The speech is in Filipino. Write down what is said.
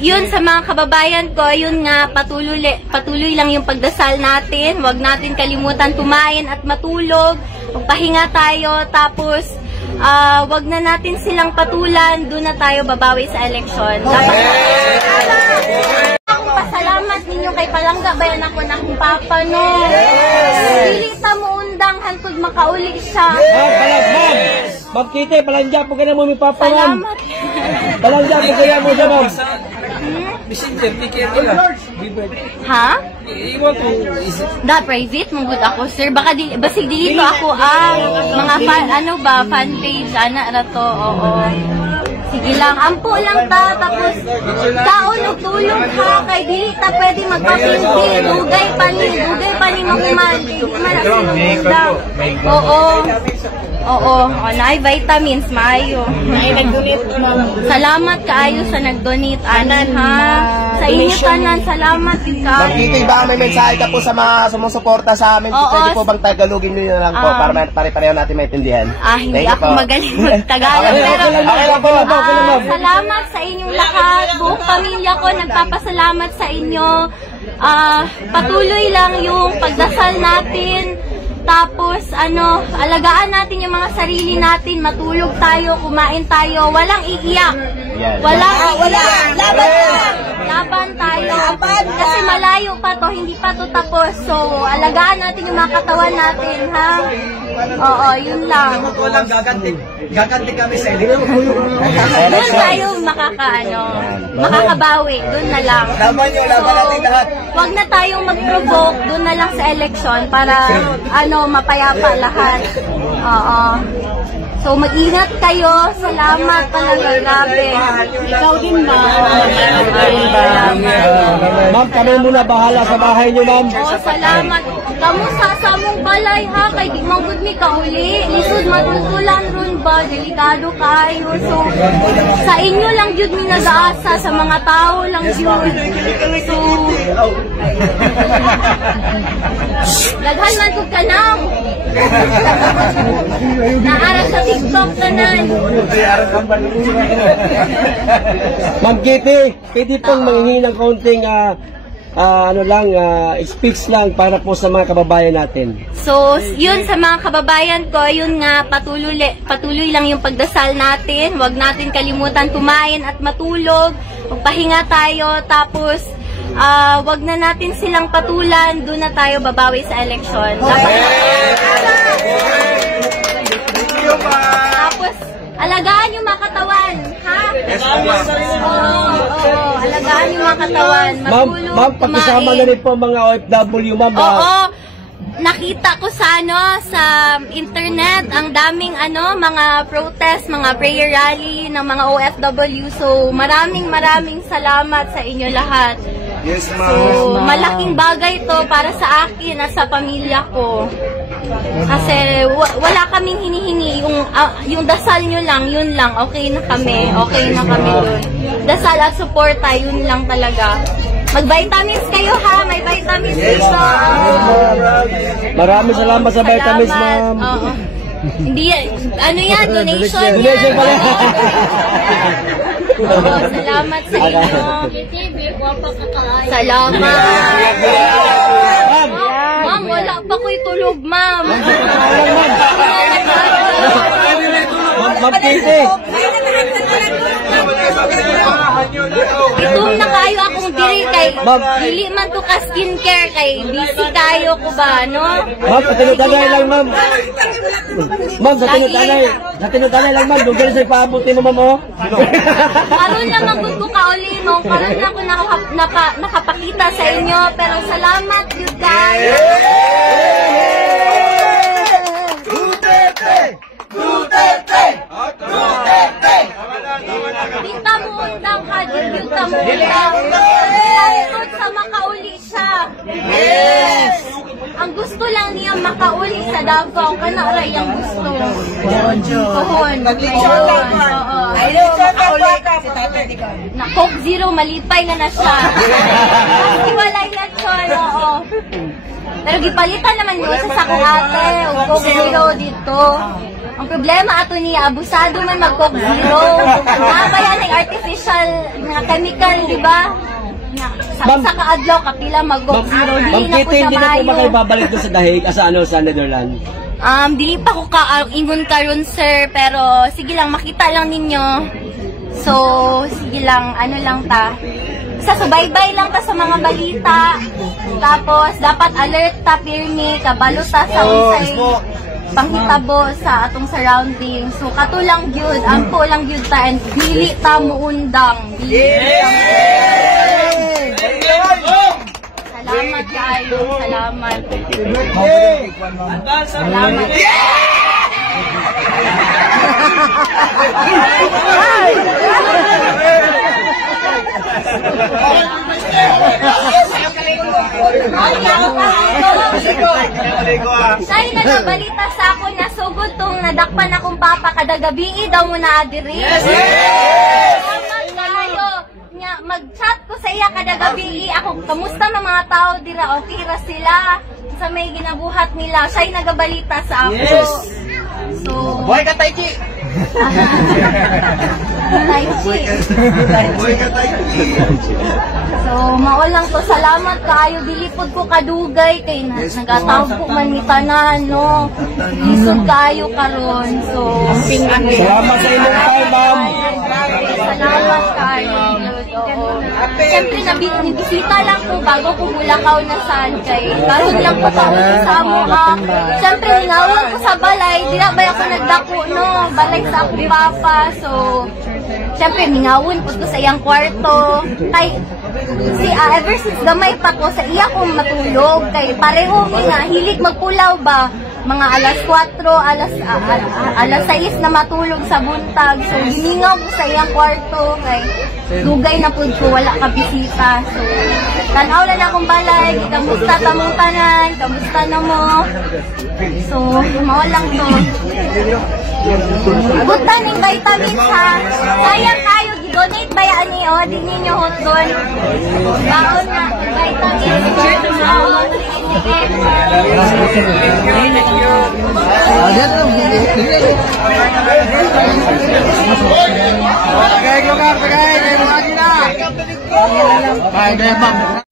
yun sa mga kababayan ko, yun nga, patuloy lang yung pagdasal natin. Huwag natin kalimutan kumain at matulog. Magpahinga tayo, tapos wag na natin silang patulan, doon na tayo babawi sa eleksyon. Pasalamat ninyo kay Palangga, bayan ako ng papa, no? Dili ta mo undang hantod makauli siya. Magkite, palangga po ka na mo may papa, ma'am. Salamat. Palangga po kaya mo siya, ma'am. Messenger, ni Kevin. Ha? Iwan ko. Da private mo good ako, sir. Baka basig dito ako mga fan page ana ra to. Oo. Sige lang, ampo lang ta, tapos kaon og tulog ha, kay dili ta pwede magpapindi, dugay pa ni makuman. Di man na Oo, naay vitamins maayo. Naay nag-donate. Salamat kaayo sa nag-donate anan ha. Sa inyo tanan, salamat din kaayo. Magkite, baka may mensahe ka po sa mga sumusuporta sa amin. Pwede po bang Tagalogin nyo lang po para pare-pareho natin maintindihan? Hindi ako magaling mag-Tagalog, pero salamat sa inyong lahat. Buong pamilya ko nagpapasalamat sa inyo. Patuloy lang yung pagdasal natin. Tapos, alagaan natin yung mga sarili natin, matulog tayo, kumain tayo, walang iiyak. Laban tayo. Kasi malayo pa to, hindi pa to tapos. So, alagaan natin yung mga katawan natin, ha? Oo, yun lang. Walang gaganti kami sa eleksyon. Doon tayo makakabawi. Doon na lang. Laban natin lahat. Huwag na tayong mag-provoke, doon na lang sa eleksyon para, mapayapa lahat. Oo. So, mag-ingat kayo. Salamat talaga, grabe. Ikaw din ba? Ma'am, kami muna bahala sa bahay niyo, ma'am. Salamat. Kamu sa mong balay, ha? Kay di mo good mi kauli. Lisod matutulan ron ba? Delikado kayo. So, sa inyo lang jud mi nag-aasa. Sa mga tao lang jud. So, daghan man ko kanang. Naara sa TikTok tanan. Ma'am Kitty, pwede pong manghingi ng kaunting speech lang para po sa mga kababayan natin. So, yun sa mga kababayan ko, yun nga, patuloy lang yung pagdasal natin. Huwag natin kalimutan kumain at matulog. Magpahinga tayo, tapos wag na natin silang patulan, doon na tayo babawi sa eleksyon. Tapos, alagaan yung mga katawan, ha? Oo, alagaan yung mga katawan. Ma'am, pagkasama na rin po mga OFW, ma'am. Oo, nakita ko sa internet, ang daming mga protest, mga prayer rally ng mga OFW. So, maraming salamat sa inyo lahat. Yes, ma'am. So, malaking bagay to para sa akin at sa pamilya ko. Kasi wala kaming hinihingi, yung dasal nyo lang, yun lang, okay na kami dun. Dasal at suporta, yun lang talaga. Mag-vitamins kayo, ha, may vitamins dito. Maraming salamat sa vitamins, ma'am. Hindi yan, donation yan. Salamat sa inyo. Salamat. Ma'am, wala pa ko'y tulog, ma'am. Ma'am Kitty. Itong na kayo akong diri kay dili man to ka skincare kay busy kayo ko ba, no? Ma'am, patinutagay lang, ma'am. Ma'am, patinutagay lang, ma'am. Doon sa ipaabuti mo, ma'am, oh. Karoon lang magod ko kauli mo. Karoon na ako nakapakita sa inyo. Pero salamat, you guys. Duterte! Dita mo undang ka, dita mo undang. Langkod sa makauli siya. Yes! Ang gusto lang niya makauli sa Davao, kanaray ang gusto. Pohon. Nag-lechon lang, ma'am. Ay, lechon makauli si Tatay Digong. Na Coke Zero, malipay na siya. Iwalay na siya, oo. Pero gipalitan naman yun sa sakong ate, o Coke Zero dito. Ang problema ato niya, abusado man mag-Coke Zero. Nabayan ng artificial nga chemical, di ba? Sa kaadlaw, kapila mag-Coke Zero. Ma'am Di na po Kitty, siya hindi na po maayo. makibabalik doon sa dahig, sa Netherlands. Di pa ko ka-ingon karon sir, pero sige lang, makita lang ninyo. So, sige lang, ano lang ta. Sa subaybay lang ta sa mga balita. Tapos, dapat alert ta, pirmi, kabalo ta sa unsay panghitabo sa atong surroundings. So, katulang gyud, ampo lang gyud ta, and dili ta muundang. Salamat kayo, salamat. Salamat. Say na nabalita sa ako na sugod tong nadakpan akong papa kada gabi daw mo na adiri. Salamat kayo. Nya mag-chat ko sa iya kada gabi ako kamusta ng mga tao dira, okay ra sila sa may ginabuhat nila. Say nagabalita sa ako. So, Buhay ka, Taiki! Buhay ka, Taiki! So, mao lang to. Salamat kayo. Dilipod ko kadugay kay nagatawag ko man ni tanan, no. Lisod kayo karon. So, Salamat sa inyong time, ma'am. salamat kayo. Siyempre, nabisita lang po bago ko Bulacau na saan kay karon lang po pauwi sa amo ha. Siyempre, ningawon ko sa balay. Di na ba ako nagdako, no? Balay sa akong papa. So, siyempre, ningawon po ko sa iyang kwarto. Kay, ever since gamay pa ko, sa iya kong matulog. Kay, pareho nga, hilig magpulaw ba? Mga alas 4, alas 6 na matulog sa buntag. So, hiningaw ko sa iyang kwarto. Kay, dugay na po ko, wala ka bisita. So, tanaw na akong balay. Kamusta tamong tanan? Kamusta na mo? So, mawalang to. Buta ng vitamins ha. Sayang kayo, donate ba yan niyo? Di ninyo hot doon. Baon na, vitamins. Baon. Pagay, lugar, pagay! Pagay, lugar! Pagay, lugar!